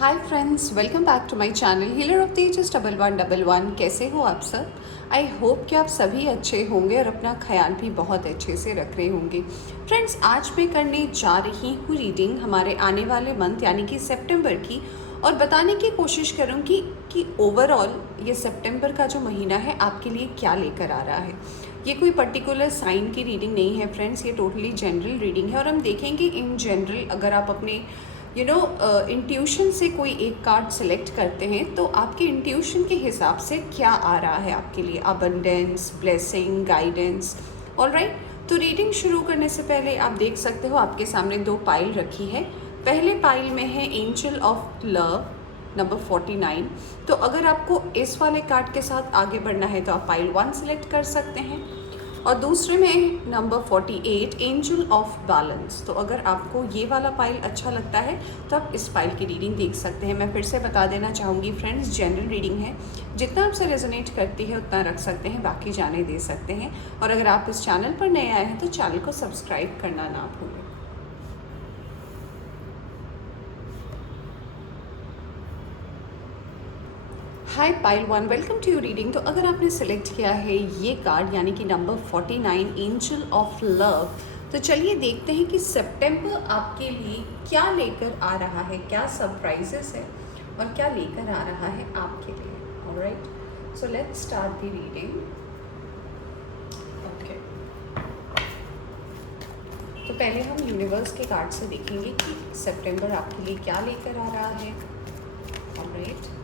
Hi friends, welcome back to my channel healer of Tejas 1111। कैसे हो आप सब? आई होप कि आप सभी अच्छे होंगे और अपना ख्याल भी बहुत अच्छे से रख रहे होंगे। फ्रेंड्स, आज मैं करने जा रही हूँ रीडिंग हमारे आने वाले मंथ यानी कि सितंबर की, और बताने की कोशिश करूँगी कि ओवरऑल ये सितंबर का जो महीना है आपके लिए क्या लेकर आ रहा है। ये कोई पर्टिकुलर साइन की रीडिंग नहीं है फ्रेंड्स, ये टोटली जनरल रीडिंग है और हम देखेंगे इन जनरल अगर आप अपने इंट्यूशन से कोई एक कार्ड सेलेक्ट करते हैं तो आपके इंट्यूशन के हिसाब से क्या आ रहा है आपके लिए, अबंडेंस, ब्लेसिंग, गाइडेंस। ऑलराइट, तो रीडिंग शुरू करने से पहले आप देख सकते हो आपके सामने दो पाइल रखी है। पहले पाइल में है एंजल ऑफ लव नंबर 49। तो अगर आपको इस वाले कार्ड के साथ आगे बढ़ना है तो आप पाइल 1 सेलेक्ट कर सकते हैं, और दूसरे में नंबर 48 एंजल ऑफ बैलेंस। तो अगर आपको ये वाला पाइल अच्छा लगता है तो आप इस पाइल की रीडिंग देख सकते हैं। मैं फिर से बता देना चाहूँगी फ्रेंड्स, जनरल रीडिंग है, जितना आपसे रेजोनेट करती है उतना रख सकते हैं, बाकी जाने दे सकते हैं। और अगर आप इस चैनल पर नए आए हैं तो चैनल को सब्सक्राइब करना ना भूलें। Hi pile 1, welcome to you reading. तो अगर आपने सेलेक्ट किया है ये कार्ड यानी कि नंबर 49 एंजल ऑफ लव, तो चलिए देखते हैं कि सितंबर आपके लिए क्या लेकर आ रहा है, क्या सरप्राइजेस है और क्या लेकर आ रहा है आपके लिए। Alright, so let's start the reading. Okay, तो पहले हम यूनिवर्स के कार्ड से देखेंगे कि सितंबर आपके लिए क्या लेकर आ रहा है। Alright,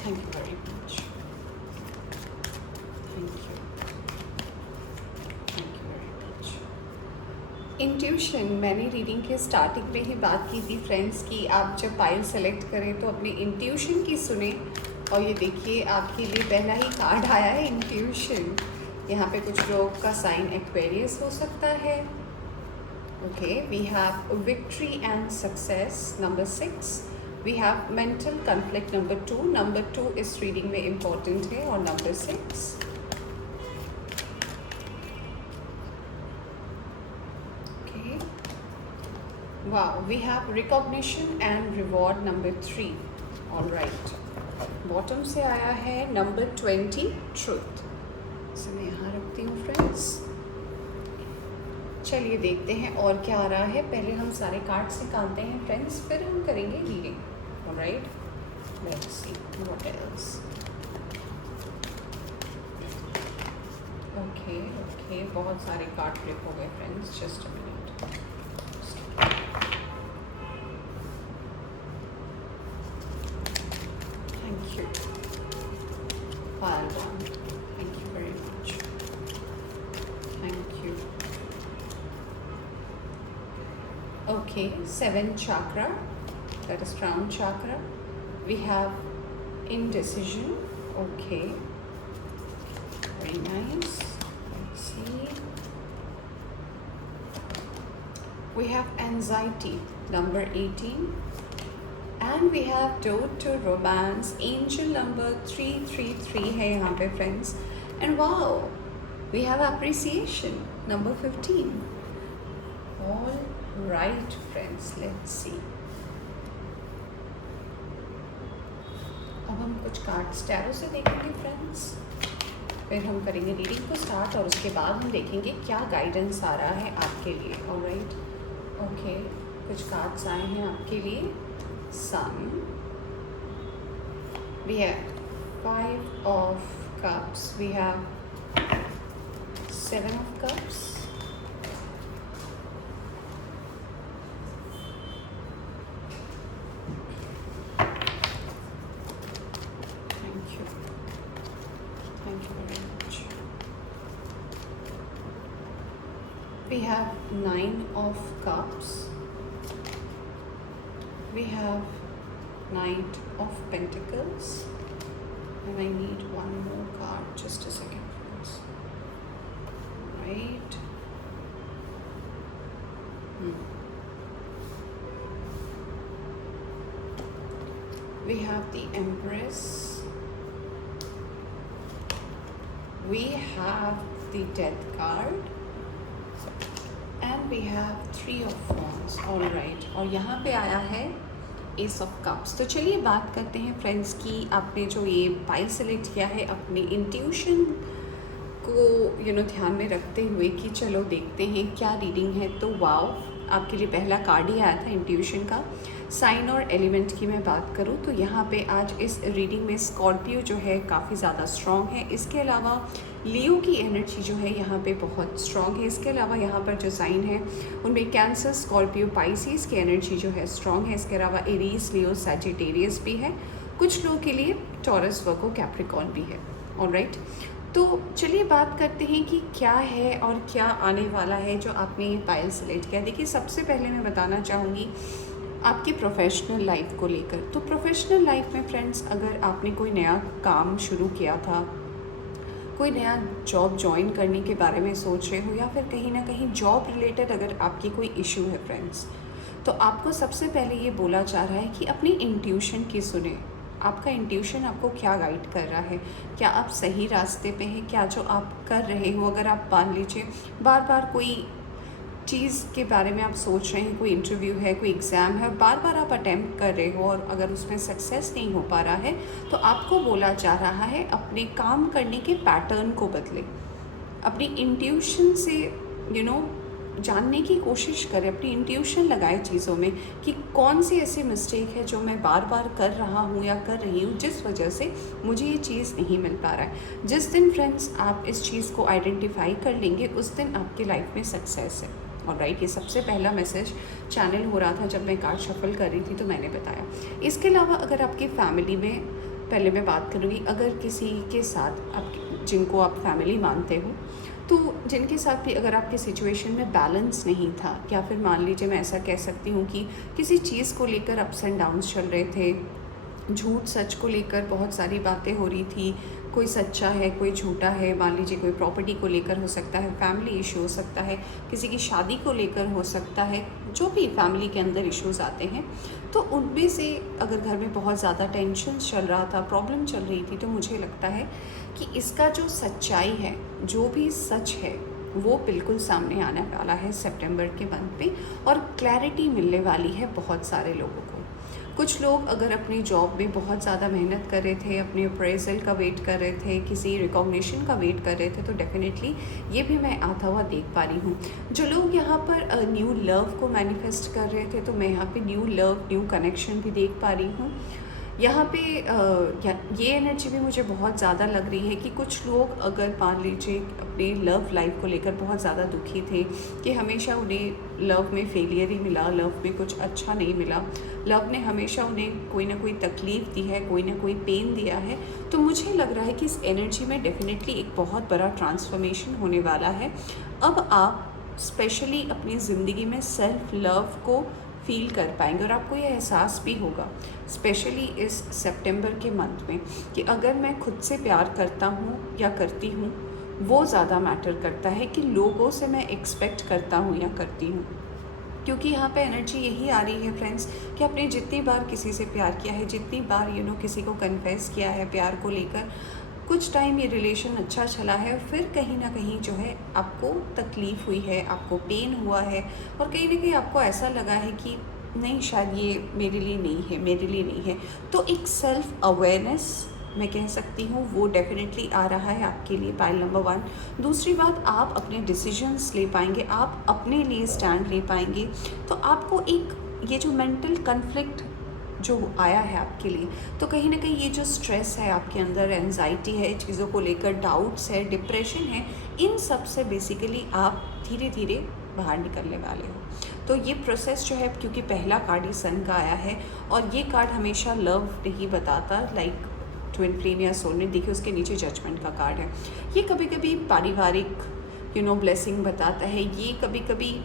Thank you very much. Thank you. Thank you very much. Intuition, मैंने रीडिंग के स्टार्टिंग में ही बात की थी फ्रेंड्स कि आप जब पाइल सेलेक्ट करें तो अपने इंट्यूशन की सुने। और ये देखिए आपके लिए पहला ही कार्ड आया है इंट्यूशन। यहाँ पे कुछ लोग का साइन एक्वेरियस हो सकता है। Okay, we have victory and success number 6। We have mental conflict number 2. Number 2 इस रीडिंग में इम्पोर्टेंट है। और number 6, okay, wow, we have recognition and reward number 3. All right, bottom से आया है नंबर 20 ट्रूथ। इसे मैं यहाँ रखती हूँ फ्रेंड्स। चलिए देखते हैं और क्या आ रहा है। पहले हम सारे कार्ड्स निकालते हैं फ्रेंड्स, फिर हम करेंगे reading. Alright, let's see what else. Okay okay, बहुत सारे कार्ड फ्लिप हो गए friends, just a minute. Thank you Payal 1, thank you very much, thank you. Okay, 7 chakra, that is crown chakra. We have indecision. Okay, very nice. Let's see. We have anxiety, number 18. And we have door to romance, angel number 333 है यहाँ पे friends. And wow, we have appreciation, number 15. All right friends, let's see. अब हम कुछ cards tarot से देखेंगे friends, फिर हम करेंगे रीडिंग को स्टार्ट और उसके बाद हम देखेंगे क्या गाइडेंस आ रहा है आपके लिए। ऑलराइट, ओके, कुछ कार्ड्स आए हैं आपके लिए। Sun, we have 5 of cups, we have 7 of cups, we have 9 of cups, we have Knight of Pentacles, and I need one more card, just a second please. Right, we have the Empress, we have the death card and we have 3 of wands. All right, और यहाँ पे आया है S of cups. तो चलिए बात करते हैं फ्रेंड्स की आपने जो ये पाइल सेलेक्ट किया है अपनी इंट्यूशन को ध्यान में रखते हुए कि चलो देखते हैं क्या रीडिंग है। तो वाओ, आपके लिए पहला कार्ड ही आया था इंट्यूशन का। साइन और एलिमेंट की मैं बात करूं तो यहाँ पे आज इस रीडिंग में स्कॉर्पियो जो है काफ़ी ज़्यादा स्ट्रॉन्ग है। इसके अलावा लियो की एनर्जी जो है यहाँ पे बहुत स्ट्रॉन्ग है। इसके अलावा यहाँ पर जो साइन है उनमें कैंसर, स्कॉर्पियो, पाइसिस की एनर्जी जो है स्ट्रॉन्ग है। इसके अलावा एरीज, लियो, सैजिटेरियस भी है। कुछ लोगों के लिए टॉरस, वर्गो, कैप्रिकॉर्न भी है। ऑलराइट, तो चलिए बात करते हैं कि क्या है और क्या आने वाला है जो आपने ये पाइल सेलेक्ट किया। देखिए, सबसे पहले मैं बताना चाहूँगी आपकी प्रोफेशनल लाइफ को लेकर। तो प्रोफेशनल लाइफ में फ्रेंड्स, अगर आपने कोई नया काम शुरू किया था, कोई नया जॉब ज्वाइन करने के बारे में सोच रहे हो, या फिर कहीं ना कहीं जॉब रिलेटेड अगर आपकी कोई इशू है फ्रेंड्स, तो आपको सबसे पहले ये बोला जा रहा है कि अपनी इंट्यूशन की सुने। आपका इंट्यूशन आपको क्या गाइड कर रहा है, क्या आप सही रास्ते पे हैं, क्या जो आप कर रहे हो। अगर आप मान लीजिए बार बार कोई चीज़ के बारे में आप सोच रहे हैं, कोई इंटरव्यू है, कोई एग्ज़ाम है, बार बार आप अटेम्प्ट कर रहे हो और अगर उसमें सक्सेस नहीं हो पा रहा है, तो आपको बोला जा रहा है अपने काम करने के पैटर्न को बदले। अपनी इंट्यूशन से जानने की कोशिश करें, अपनी इंट्यूशन लगाए चीज़ों में कि कौन सी ऐसी मिस्टेक है जो मैं बार बार कर रहा हूँ या कर रही हूँ जिस वजह से मुझे ये चीज़ नहीं मिल पा रहा है। जिस दिन फ्रेंड्स आप इस चीज़ को आइडेंटिफाई कर लेंगे उस दिन आपकी लाइफ में सक्सेस है। ऑलराइट, ये सबसे पहला मैसेज चैनल हो रहा था जब मैं कार्ड शफल कर रही थी तो मैंने बताया। इसके अलावा अगर आपकी फैमिली में, पहले मैं बात करूँगी, अगर किसी के साथ आप जिनको आप फैमिली मानते हो, तो जिनके साथ भी अगर आपके सिचुएशन में बैलेंस नहीं था, या फिर मान लीजिए मैं ऐसा कह सकती हूँ कि किसी चीज़ को लेकर अप्स एंड डाउन्स चल रहे थे, झूठ सच को लेकर बहुत सारी बातें हो रही थी, कोई सच्चा है कोई झूठा है, मान लीजिए कोई प्रॉपर्टी को लेकर हो सकता है, फैमिली इशू हो सकता है, किसी की शादी को लेकर हो सकता है, जो भी फैमिली के अंदर इश्यूज़ आते हैं, तो उनमें से अगर घर में बहुत ज़्यादा टेंशन चल रहा था, प्रॉब्लम चल रही थी, तो मुझे लगता है कि इसका जो सच्चाई है, जो भी सच है, वो बिल्कुल सामने आने वाला है सितंबर के मंथ में, और क्लैरिटी मिलने वाली है बहुत सारे लोगों को। कुछ लोग अगर अपनी जॉब में बहुत ज़्यादा मेहनत कर रहे थे, अपने अप्रेजल का वेट कर रहे थे, किसी रिकॉग्निशन का वेट कर रहे थे, तो डेफिनेटली ये भी मैं आता हुआ देख पा रही हूँ। जो लोग यहाँ पर न्यू लव को मैनिफेस्ट कर रहे थे, तो मैं यहाँ पे न्यू लव, न्यू कनेक्शन भी देख पा रही हूँ। यहाँ पे ये एनर्जी भी मुझे बहुत ज़्यादा लग रही है कि कुछ लोग अगर मान लीजिए अपनी लव लाइफ को लेकर बहुत ज़्यादा दुखी थे कि हमेशा उन्हें लव में फेलियर ही मिला, लव में कुछ अच्छा नहीं मिला, लव ने हमेशा उन्हें कोई ना कोई तकलीफ़ दी है, कोई ना कोई पेन दिया है, तो मुझे लग रहा है कि इस एनर्जी में डेफिनेटली एक बहुत बड़ा ट्रांसफॉर्मेशन होने वाला है। अब आप स्पेशली अपनी ज़िंदगी में सेल्फ लव को फील कर पाएंगे, और आपको ये एहसास भी होगा स्पेशली इस सितंबर के मंथ में कि अगर मैं खुद से प्यार करता हूँ या करती हूँ, वो ज़्यादा मैटर करता है कि लोगों से मैं एक्सपेक्ट करता हूँ या करती हूँ। क्योंकि यहाँ पे एनर्जी यही आ रही है फ्रेंड्स कि आपने जितनी बार किसी से प्यार किया है, जितनी बार किसी को कन्फेस किया है प्यार को लेकर, कुछ टाइम ये रिलेशन अच्छा चला है, फिर कहीं ना कहीं जो है आपको तकलीफ़ हुई है, आपको पेन हुआ है, और कहीं ना कहीं आपको ऐसा लगा है कि नहीं, शायद ये मेरे लिए नहीं है, मेरे लिए नहीं है। तो एक सेल्फ अवेयरनेस मैं कह सकती हूँ वो डेफिनेटली आ रहा है आपके लिए, पाइल नंबर 1। दूसरी बात, आप अपने डिसीजंस ले पाएंगे, आप अपने लिए स्टैंड ले पाएंगे, तो आपको एक ये जो मेंटल कन्फ्लिक्ट जो आया है आपके लिए, तो कहीं ना कहीं ये जो स्ट्रेस है आपके अंदर, एंजाइटी है, चीज़ों को लेकर डाउट्स है, डिप्रेशन है, इन सब से बेसिकली आप धीरे धीरे बाहर निकलने वाले हो। तो ये प्रोसेस जो है, क्योंकि पहला कार्ड ही सन का आया है, और ये कार्ड हमेशा लव नहीं बताता, लाइक ट्विन फ्लेम या सोलमेट। देखिए उसके नीचे जजमेंट का कार्ड है। ये कभी कभी पारिवारिक ब्लेसिंग बताता है, ये कभी कभी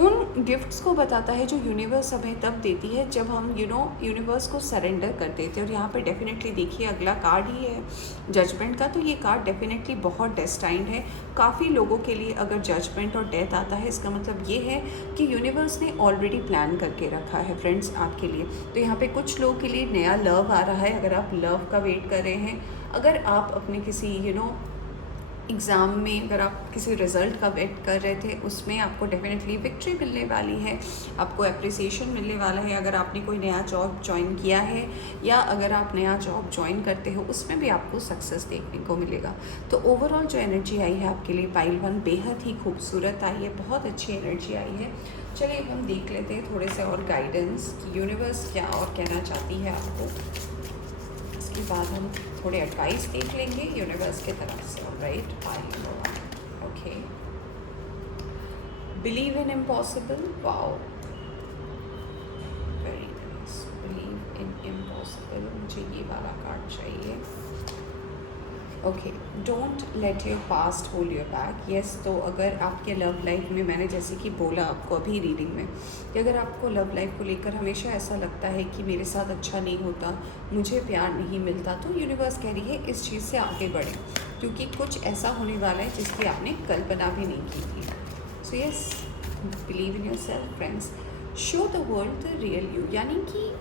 उन गिफ्ट्स को बताता है जो यूनिवर्स हमें तब देती है जब हम यूनिवर्स को सरेंडर कर देते हैं। और यहाँ पे डेफिनेटली देखिए अगला कार्ड ही है जजमेंट का, तो ये कार्ड डेफिनेटली बहुत डेस्टाइंड है काफ़ी लोगों के लिए। अगर जजमेंट और डेथ आता है, इसका मतलब ये है कि यूनिवर्स ने ऑलरेडी प्लान करके रखा है फ्रेंड्स आपके लिए। तो यहाँ पे कुछ लोगों के लिए नया लव आ रहा है। अगर आप लव का वेट कर रहे हैं, अगर आप अपने किसी एग्ज़ाम में अगर आप किसी रिज़ल्ट का वेट कर रहे थे, उसमें आपको डेफिनेटली विक्ट्री मिलने वाली है, आपको अप्रिसिएशन मिलने वाला है। अगर आपने कोई नया जॉब ज्वाइन किया है या अगर आप नया जॉब ज्वाइन करते हो, उसमें भी आपको सक्सेस देखने को मिलेगा। तो ओवरऑल जो एनर्जी आई है आपके लिए पाइल 1 बेहद ही खूबसूरत आई है, बहुत अच्छी एनर्जी आई है। चलिए अब हम देख लेते हैं थोड़े से और गाइडेंस कि यूनिवर्स क्या और कहना चाहती है आपको। इसके बाद हम थोड़े एडवाइस देख लेंगे यूनिवर्स की तरफ से। Alright, pile 1, okay. Believe in impossible, wow, very nice. Believe in impossible, मुझे ये वाला कार्ड चाहिए। Okay, don't let your past hold your back. Yes, तो अगर आपके लव लाइफ में, मैंने जैसे कि बोला आपको अभी रीडिंग में, कि अगर आपको लव लाइफ को लेकर हमेशा ऐसा लगता है कि मेरे साथ अच्छा नहीं होता, मुझे प्यार नहीं मिलता, तो यूनिवर्स कह रही है इस चीज़ से आगे बढ़ें, क्योंकि कुछ ऐसा होने वाला है जिसकी आपने कल्पना भी नहीं की थी। So yes, believe in your self friends, show the world the real you. यानी कि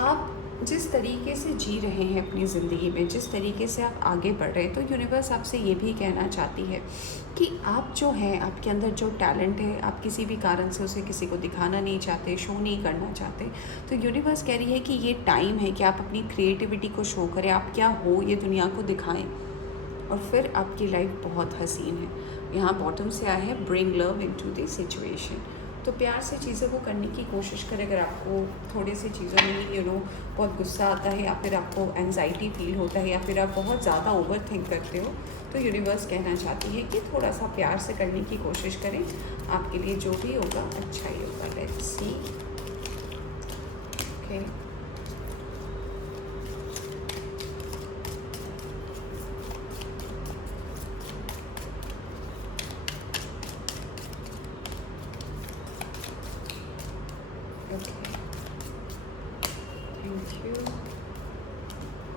आप जिस तरीके से जी रहे हैं अपनी ज़िंदगी में, जिस तरीके से आप आगे बढ़ रहे हैं, तो यूनिवर्स आपसे ये भी कहना चाहती है कि आप जो हैं, आपके अंदर जो टैलेंट है, आप किसी भी कारण से उसे किसी को दिखाना नहीं चाहते, शो नहीं करना चाहते, तो यूनिवर्स कह रही है कि ये टाइम है कि आप अपनी क्रिएटिविटी को शो करें, आप क्या हो ये दुनिया को दिखाएं, और फिर आपकी लाइफ बहुत हसीन है। यहाँ बॉटम से आया है bring love into the situation. तो प्यार से चीज़ों को करने की कोशिश करें। अगर आपको थोड़ी सी चीज़ों में बहुत गुस्सा आता है, या फिर आपको एंजाइटी फील होता है, या फिर आप बहुत ज़्यादा ओवर थिंक करते हो, तो यूनिवर्स कहना चाहती है कि थोड़ा सा प्यार से करने की कोशिश करें, आपके लिए जो भी होगा अच्छा ही होगा। Let's see, okay. Thank you.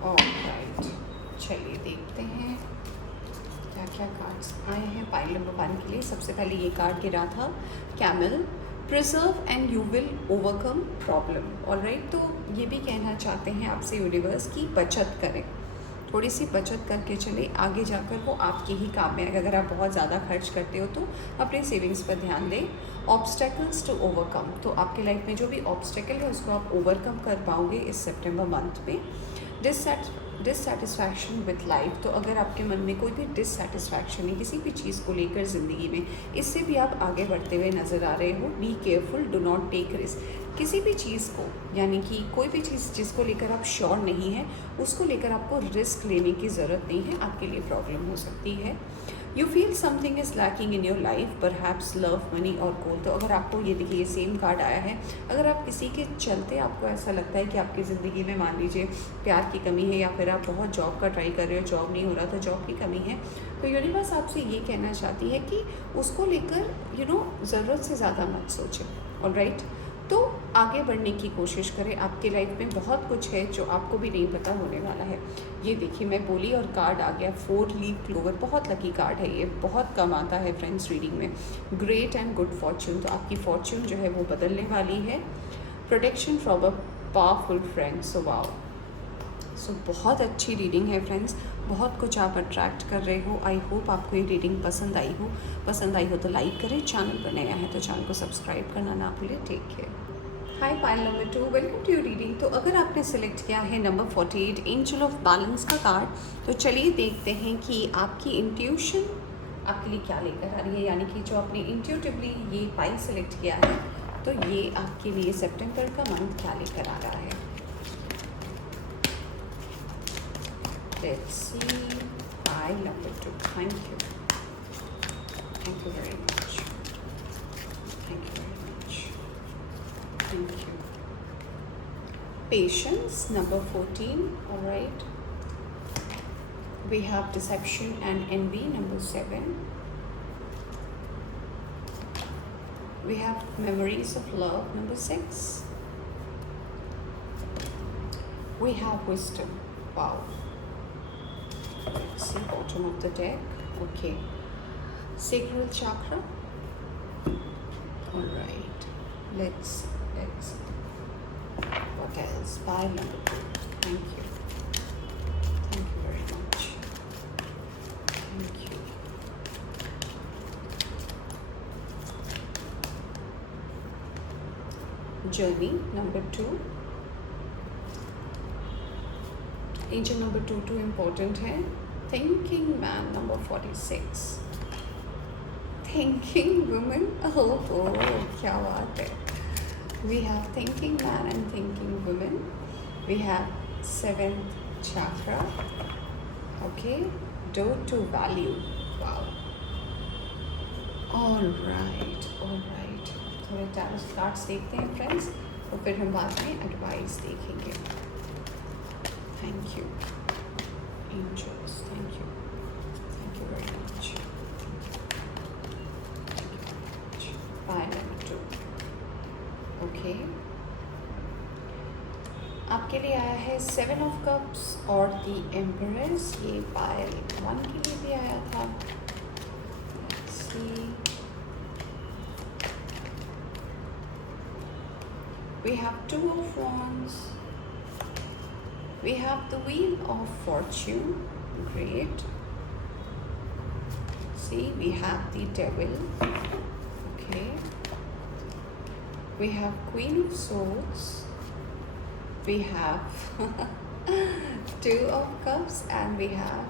Alright, चलिए देखते हैं क्या क्या कार्ड्स आए हैं पाइल नंबर 1 के लिए। सबसे पहले ये कार्ड गिरा था, camel, preserve and you will overcome problem. Alright, तो ये भी कहना चाहते हैं आपसे यूनिवर्स की बचत करें, थोड़ी सी बचत करके चले, आगे जाकर वो आपके ही काम में आएगा। अगर आप बहुत ज़्यादा खर्च करते हो तो अपने सेविंग्स पर ध्यान दें। ऑब्स्टेकल्स टू ओवरकम, तो आपकी लाइफ में जो भी ऑब्स्टेकल है उसको आप ओवरकम कर पाओगे इस सितंबर मंथ में। डिससेटिस्फैक्शन विथ लाइफ, तो अगर आपके मन में कोई भी डिससेटिस्फैक्शन है किसी भी चीज़ को लेकर ज़िंदगी में, इससे भी आप आगे बढ़ते हुए नज़र आ रहे हो। Be careful, do not take risk. किसी भी चीज़ को, यानी कि कोई भी चीज़ जिसको लेकर आप श्योर नहीं है, उसको लेकर आपको रिस्क लेने की ज़रूरत नहीं है, आपके लिए प्रॉब्लम हो सकती है। You feel something is lacking in your life, perhaps love, money और गोल्ड। तो अगर आपको ये देखिए सेम कार्ड आया है, अगर आप किसी के चलते आपको ऐसा लगता है कि आपकी ज़िंदगी में मान लीजिए प्यार की कमी है, या फिर आप बहुत जॉब का ट्राई कर रहे हो, जॉब नहीं हो रहा, तो जॉब की कमी है, तो यूनिवर्स आपसे ये कहना चाहती है कि उसको लेकर ज़रूरत से ज़्यादा मत सोचें। ऑलराइट, तो आगे बढ़ने की कोशिश करें। आपके लाइफ में बहुत कुछ है जो आपको भी नहीं पता होने वाला है। ये देखिए मैं बोली और कार्ड आ गया, 4 लीफ क्लोवर, बहुत लकी कार्ड है ये, बहुत कम आता है फ्रेंड्स रीडिंग में। ग्रेट एंड गुड फॉर्च्यून, तो आपकी फॉर्च्यून जो है वो बदलने वाली है। Protection from a powerful friend, so wow, so बहुत अच्छी रीडिंग है फ्रेंड्स, बहुत कुछ आप अट्रैक्ट कर रहे हो। आई होप आपको ये रीडिंग पसंद आई हो तो लाइक करें, चैनल पर नया है तो चैनल को सब्सक्राइब करना ना भूलें। Take care. Hi pile number 2, welcome to your reading. तो अगर आपने सिलेक्ट किया है नंबर 48 एंजल ऑफ बैलेंस का कार्ड, तो चलिए देखते हैं कि आपकी इंट्यूशन आपके लिए क्या लेकर आ रही है। यानी कि जो आपने इंट्यूटिवली ये पाइल सिलेक्ट किया है, तो ये आपके लिए सितंबर का मंथ क्या लेकर आ रहा है। Let's see, pile number 2. Thank you. Thank you very much. Thank you very much. Thank you. Patience, number 14. All right. We have deception and envy, number 7. We have memories of love, number 6. We have wisdom. Wow. Let's see, bottom of the deck. Okay, sacral chakra. All right, let's what else? Pile number 2. Thank you very journey number 2, angel number 2 important है। Thinking man number 46, thinking women, ओह क्या बात है। We have thinking man and thinking women, we have 7th chakra, okay, door to value, wow, all right, थोड़े tarot cards देखते हैं friends, और फिर हम बाद में एडवाइस देखेंगे। Thank you angels, thank you very much. Pile number 2, okay, आपके लिए आया है 7 ऑफ कप्स और दी एम्परर्स। ये पायल 1 के लिए भी आया था। We have 2 of wands, we have the wheel of fortune, great. See, we have the devil, okay, we have queen of swords, we have 2 of cups, and we have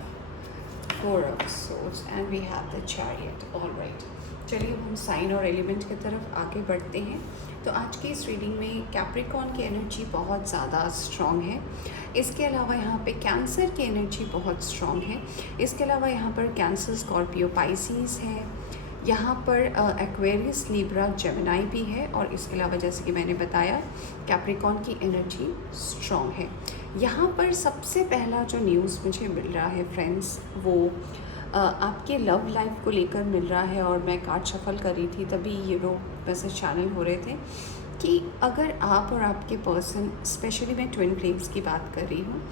4 of swords, and we have the chariot. All right, चलिए हम sign और element की तरफ आगे बढ़ते हैं। तो आज की इस रीडिंग में कैप्रिकॉर्न की एनर्जी बहुत ज़्यादा स्ट्रॉन्ग है। इसके अलावा यहाँ पे कैंसर की एनर्जी बहुत स्ट्रॉन्ग है। इसके अलावा यहाँ पर कैंसर, स्कॉर्पियो, पाइसिस है। यहाँ पर एक्वेरियस, लिब्रा, जेमिनाई भी है। और इसके अलावा जैसे कि मैंने बताया कैप्रिकॉर्न की एनर्जी स्ट्रॉन्ग है। यहाँ पर सबसे पहला जो न्यूज़ मुझे मिल रहा है फ्रेंड्स, वो आपके लव लाइफ को लेकर मिल रहा है। और मैं कार्ड शफल कर रही थी तभी मैसेज चैनल हो रहे थे कि अगर आप और आपके पर्सन, स्पेशली मैं ट्विन फ्लेम्स की बात कर रही हूँ,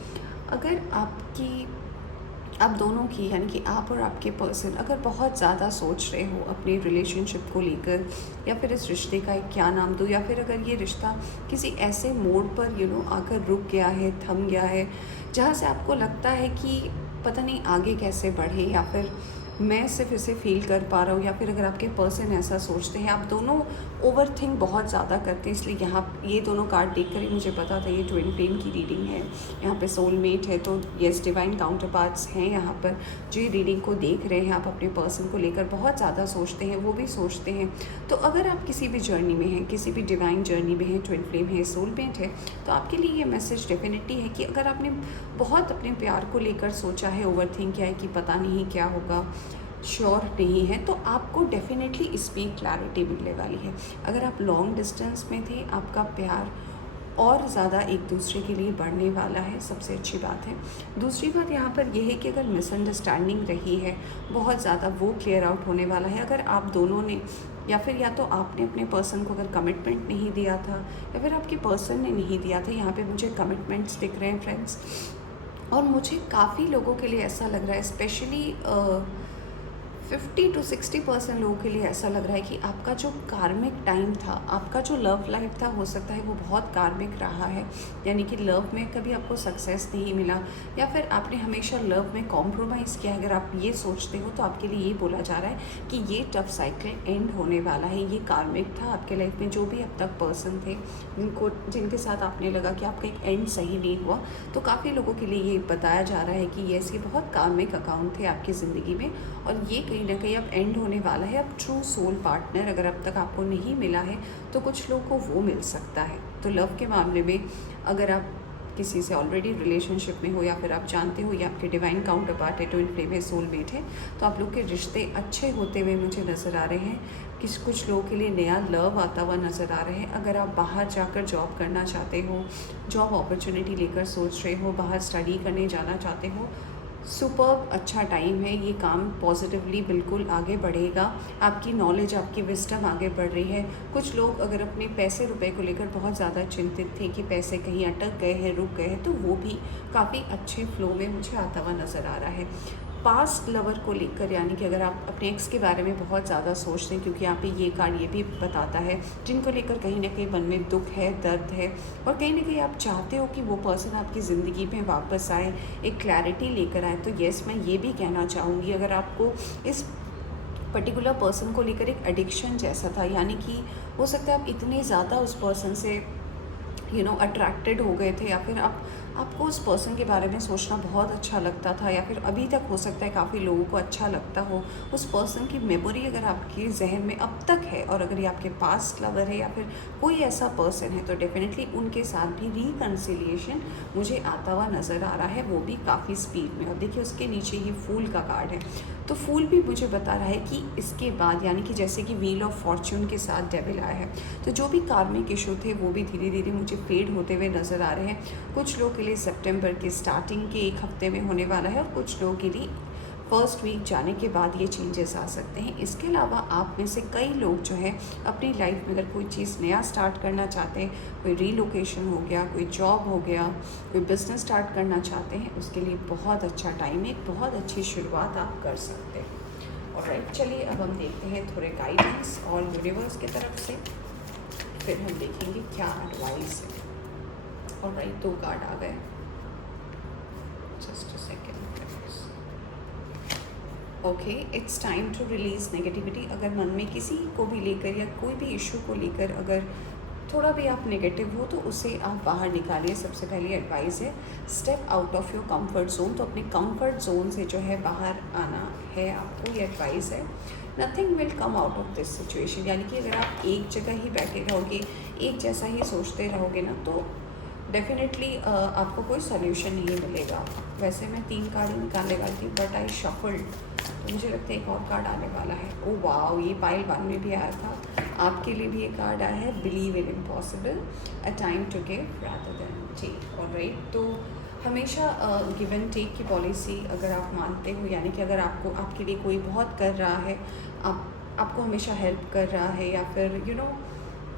अगर आप दोनों की, यानी कि आप और आपके पर्सन अगर बहुत ज़्यादा सोच रहे हो अपने रिलेशनशिप को लेकर, या फिर इस रिश्ते का एक क्या नाम दूँ, या फिर अगर ये रिश्ता किसी ऐसे मोड़ पर आकर रुक गया है, थम गया है, जहाँ से आपको लगता है कि पता नहीं आगे कैसे बढ़े, या फिर मैं सिर्फ इसे फील कर पा रहा हूँ, या फिर अगर आपके पर्सन ऐसा सोचते हैं, आप दोनों ओवर थिंक बहुत ज़्यादा करते हैं। इसलिए यहाँ ये दोनों कार्ड देख कर ही मुझे पता था ये ट्विन फ्लेम की रीडिंग है। यहाँ पे सोलमेट है, तो यस, डिवाइन काउंटर पार्ट्स हैं यहाँ पर जो ये रीडिंग को देख रहे हैं। आप अपने पर्सन को लेकर बहुत ज़्यादा सोचते हैं, वो भी सोचते हैं। तो अगर आप किसी भी जर्नी में हैं, किसी भी डिवाइन जर्नी में हैं, ट्विन फ्लेम है, सोलमेट है, तो आपके लिए ये मैसेज डेफिनेटली है कि अगर आपने बहुत अपने प्यार को लेकर सोचा है, ओवर थिंक किया है कि पता नहीं क्या होगा, श्योर नहीं है, तो आपको डेफिनेटली इसमें क्लैरिटी मिलने वाली है। अगर आप लॉन्ग डिस्टेंस में थे, आपका प्यार और ज़्यादा एक दूसरे के लिए बढ़ने वाला है, सबसे अच्छी बात है। दूसरी बात यहाँ पर यह है कि अगर मिसअंडरस्टैंडिंग रही है बहुत ज़्यादा, वो क्लियर आउट होने वाला है। अगर आप दोनों ने, या फिर या तो आपने अपने पर्सन को अगर कमिटमेंट नहीं दिया था, या फिर आपके पर्सन ने नहीं दिया था, यहाँ पे मुझे कमिटमेंट्स दिख रहे हैं फ्रेंड्स। और मुझे काफ़ी लोगों के लिए ऐसा लग रहा है, स्पेशली 50 to 60% लोगों के लिए ऐसा लग रहा है कि आपका जो कार्मिक टाइम था, आपका जो लव लाइफ था, हो सकता है वो बहुत कार्मिक रहा है। यानी कि लव में कभी आपको सक्सेस नहीं मिला, या फिर आपने हमेशा लव में कॉम्प्रोमाइज़ किया। अगर आप ये सोचते हो तो आपके लिए ये बोला जा रहा है कि ये टफ साइकिल एंड होने वाला है। ये कार्मिक था आपके लाइफ में, जो भी अब तक पर्सन थे जिनके साथ आपने लगा कि आपका एक एंड सही नहीं हुआ, तो काफ़ी लोगों के लिए ये बताया जा रहा है कि ये ऐसे बहुत कार्मिक अकाउंट थे आपकी ज़िंदगी में, और ये कहीं ना कहीं अब एंड होने वाला है। अब ट्रू सोल पार्टनर अगर अब तक आपको नहीं मिला है, तो कुछ लोग को वो मिल सकता है। तो लव के मामले में अगर आप किसी से ऑलरेडी रिलेशनशिप में हो, या फिर आप जानते हो ये आपके डिवाइन काउंटर पार्ट है, ट्विन फ्लेम है, सोलमेट है, तो आप लोग के रिश्ते अच्छे होते हुए मुझे नज़र आ रहे हैं। कुछ लोगों के लिए नया लव आता हुआ नज़र आ रहा है। अगर आप बाहर जाकर जॉब करना चाहते हो, जॉब अपॉर्चुनिटी लेकर सोच रहे हो, बाहर स्टडी करने जाना चाहते हो, सुपर्ब अच्छा टाइम है। ये काम पॉजिटिवली बिल्कुल आगे बढ़ेगा। आपकी नॉलेज, आपकी विस्डम आगे बढ़ रही है। कुछ लोग अगर अपने पैसे रुपए को लेकर बहुत ज़्यादा चिंतित थे कि पैसे कहीं अटक गए हैं, रुक गए हैं, तो वो भी काफ़ी अच्छे फ्लो में मुझे आता हुआ नज़र आ रहा है। पास्ट लवर को लेकर, यानी कि अगर आप अपने एक्स के बारे में बहुत ज़्यादा सोचते हैं, क्योंकि यहाँ पे ये कार्ड ये भी बताता है जिनको लेकर कहीं ना कहीं मन में दुख है, दर्द है, और कहीं ना कहीं आप चाहते हो कि वो पर्सन आपकी ज़िंदगी में वापस आए, एक क्लैरिटी लेकर आए। तो येस, मैं ये भी कहना चाहूँगी, अगर आपको इस पर्टिकुलर पर्सन को लेकर एक एडिक्शन जैसा था, यानी कि हो सकता है आप इतने ज़्यादा उस पर्सन से अट्रैक्टेड हो गए थे, या फिर आपको उस पर्सन के बारे में सोचना बहुत अच्छा लगता था, या फिर अभी तक हो सकता है काफ़ी लोगों को अच्छा लगता हो। उस पर्सन की मेमोरी अगर आपके जहन में अब तक है, और अगर ये आपके पास्ट लवर है या फिर कोई ऐसा पर्सन है, तो डेफिनेटली उनके साथ भी रिकन्सिलिएशन मुझे आता हुआ नज़र आ रहा है, वो भी काफ़ी स्पीड में। और देखिए उसके नीचे ही फूल का कार्ड है, तो फूल भी मुझे बता रहा है कि इसके बाद, यानी कि जैसे कि व्हील ऑफ फॉर्च्यून के साथ डेविल आया है, तो जो भी कार्मिक इशू थे वो भी धीरे धीरे मुझे फेड होते हुए नज़र आ रहे हैं। कुछ लोगों के लिए सितंबर के स्टार्टिंग के एक हफ्ते में होने वाला है, और कुछ लोगों के लिए फर्स्ट वीक जाने के बाद ये चेंजेस आ सकते हैं। इसके अलावा आप में से कई लोग जो है अपनी लाइफ में अगर कोई चीज़ नया स्टार्ट करना चाहते हैं, कोई रीलोकेशन हो गया, कोई जॉब हो गया, कोई बिज़नेस स्टार्ट करना चाहते हैं, उसके लिए बहुत अच्छा टाइम है, बहुत अच्छी शुरुआत आप कर सकते हैं। ऑलराइट, चलिए अब हम देखते हैं थोड़े गाइडेंस और यूनिवर्स की तरफ से, फिर हम देखेंगे क्या एडवाइस है। ऑलराइट, 2 कार्ड आ गए, just a second. Okay, it's time to release negativity. अगर मन में किसी को भी लेकर या कोई भी इशू को लेकर अगर थोड़ा भी आप नेगेटिव हो, तो उसे आप बाहर निकालिए। सबसे पहली एडवाइस है step out of your comfort zone. तो अपने कंफर्ट जोन से जो है बाहर आना है आपको, ये एडवाइस है। Nothing will come out of this situation, यानी कि अगर आप एक जगह ही बैठे रहोगे, एक जैसा ही सोचते रहोगे ना, तो डेफिनेटली आपको कोई सोल्यूशन नहीं मिलेगा। वैसे मैं 3 कार्ड ही निकालने वाली थी, बट आई शफल्ड, तो मुझे लगता है एक और कार्ड आने वाला है। ओ वाओ, ये पाइल 1 में भी आया था, आपके लिए भी एक कार्ड आया है, believe in impossible, a time to give rather than take. Alright, तो हमेशा गिव एंड टेक की पॉलिसी अगर आप मानते हो, यानी कि अगर आपके लिए कोई बहुत कर रहा है, आपको हमेशा हेल्प कर रहा है, या फिर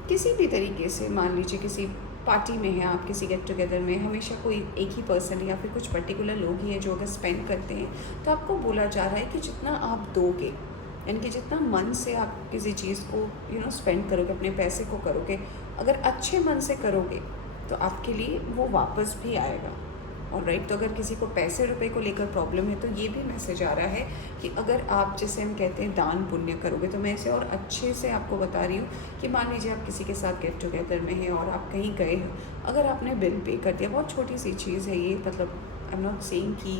किसी भी तरीके से, मान लीजिए किसी पार्टी में है आप, किसी गेट टुगेदर में, हमेशा कोई एक ही पर्सन या फिर कुछ पर्टिकुलर लोग ही हैं जो अगर स्पेंड करते हैं, तो आपको बोला जा रहा है कि जितना आप दोगे, यानी कि जितना मन से आप किसी चीज़ को स्पेंड करोगे, अपने पैसे को करोगे, अगर अच्छे मन से करोगे तो आपके लिए वो वापस भी आएगा। ऑलराइट, तो अगर किसी को पैसे रुपए को लेकर प्रॉब्लम है, तो ये भी मैसेज आ रहा है कि अगर आप, जैसे हम कहते हैं, दान पुण्य करोगे, तो मैं इसे और अच्छे से आपको बता रही हूँ कि मान लीजिए आप किसी के साथ गेट टुगेदर में हैं और आप कहीं गए हो, अगर आपने बिल पे कर दिया, बहुत छोटी सी चीज़ है ये, मतलब आई एम नॉट सेइंग कि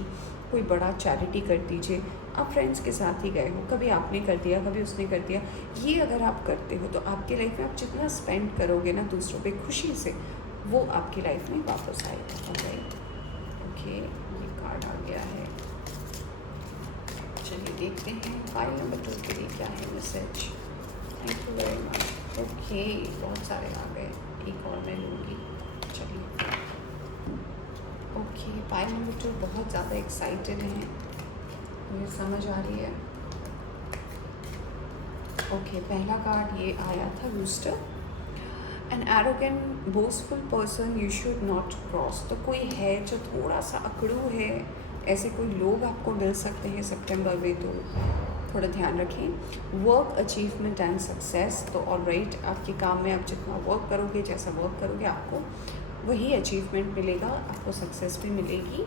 कोई बड़ा चैरिटी कर दीजिए, आप फ्रेंड्स के साथ ही गए हो, कभी आपने कर दिया, कभी उसने कर दिया, ये अगर आप करते हो, तो आपकी लाइफ में आप जितना स्पेंड करोगे ना दूसरों पे खुशी से, वो आपकी लाइफ में वापस आएगा। ऑलराइट, ओके, ये कार्ड आ गया है। चलिए देखते हैं फाइल नंबर 2 के लिए क्या है message. Thank you very much. Okay, बहुत सारे आ गए, एक और मैं लूँगी। चलिए, ओके, फाइल नंबर 2 बहुत ज़्यादा एक्साइटेड हैं, मुझे समझ आ रही है। ओके, पहला कार्ड ये आया था, rooster. An arrogant boastful person you should not cross. तो कोई है जो थोड़ा सा अकड़ू है, ऐसे कोई लोग आपको मिल सकते हैं सितंबर में, तो थोड़ा ध्यान रखें। Work achievement and success. तो ऑलराइट, आपके काम में आप जितना वर्क करोगे, जैसा वर्क करोगे, आपको वही अचीवमेंट मिलेगा, आपको सक्सेस भी मिलेगी।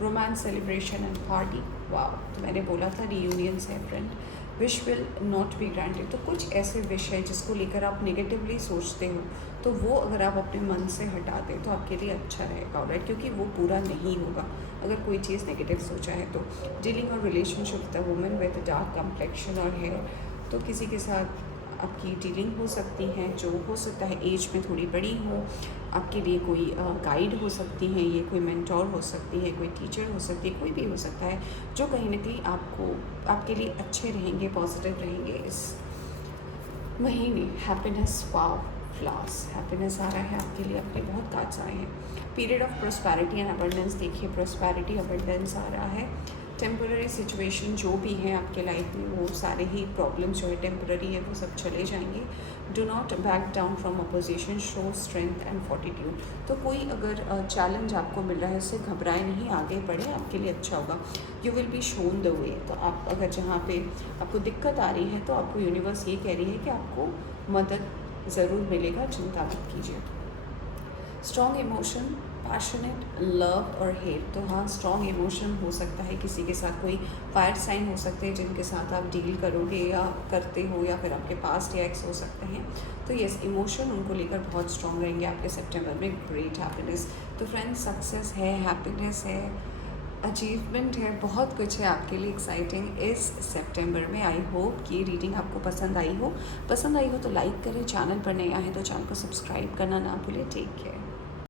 Romance, celebration and party. वाह, तो मैंने बोला था रीयूनियंस है friend. Wish will not be granted. तो कुछ ऐसे विश है जिसको लेकर आप नेगेटिवली सोचते हो, तो वो अगर आप अपने मन से हटा दें तो आपके लिए अच्छा रहेगा। ऑलराइट, क्योंकि वो पूरा नहीं होगा अगर कोई चीज़ नेगेटिव सोचा है तो। डीलिंग और relationship with a woman with dark complexion और हेयर। तो किसी के साथ आपकी डीलिंग हो सकती हैं जो हो सकता है एज में थोड़ी बड़ी हो, आपके लिए कोई गाइड हो सकती हैं, ये कोई मेंटोर हो सकती है, कोई टीचर हो सकती है, कोई भी हो सकता है जो कहीं ना कहीं आपके लिए अच्छे रहेंगे, पॉजिटिव रहेंगे इस महीने। हैप्पीनेस, वाव, फ्लावर्स, हैप्पीनेस आ रहा है आपके लिए, आपके बहुत कार्ड्स आए हैं। Period of prosperity and abundance. देखिए, प्रोस्पैरिटी, अबंडेंस आ रहा है। टेम्पररी सिचुएशन जो भी हैं आपके लाइफ में, वो सारे ही प्रॉब्लम्स जो है टेम्पररी है, वो सब चले जाएंगे। Do not back down from opposition, show strength and fortitude. तो कोई अगर चैलेंज आपको मिल रहा है, उससे घबराए नहीं, आगे बढ़े, आपके लिए अच्छा होगा। You will be shown the way. तो आप अगर जहाँ पे आपको दिक्कत आ रही है, तो आपको यूनिवर्स ये कह रही है कि आपको मदद ज़रूर मिलेगा, चिंता मत कीजिए। स्ट्रॉन्ग इमोशन, पैशनेट लव और हेट, तो हाँ स्ट्रॉन्ग इमोशन हो सकता है किसी के साथ, कोई फायर साइन हो सकते हैं जिनके साथ आप डील करोगे या करते हो, या फिर आपके पास्ट या एक्स हो सकते हैं। तो यस, इमोशन उनको लेकर बहुत स्ट्रॉन्ग रहेंगे आपके सितंबर में। ग्रेट हैप्पीनेस, तो फ्रेंड्स सक्सेस है, हैप्पीनेस है, अचीवमेंट है, बहुत कुछ है आपके लिए एक्साइटिंग इस सितंबर में। आई होप कि रीडिंग आपको पसंद आई हो तो लाइक करें, चैनल पर नया है तो चैनल को सब्सक्राइब करना ना भूलें। Take care.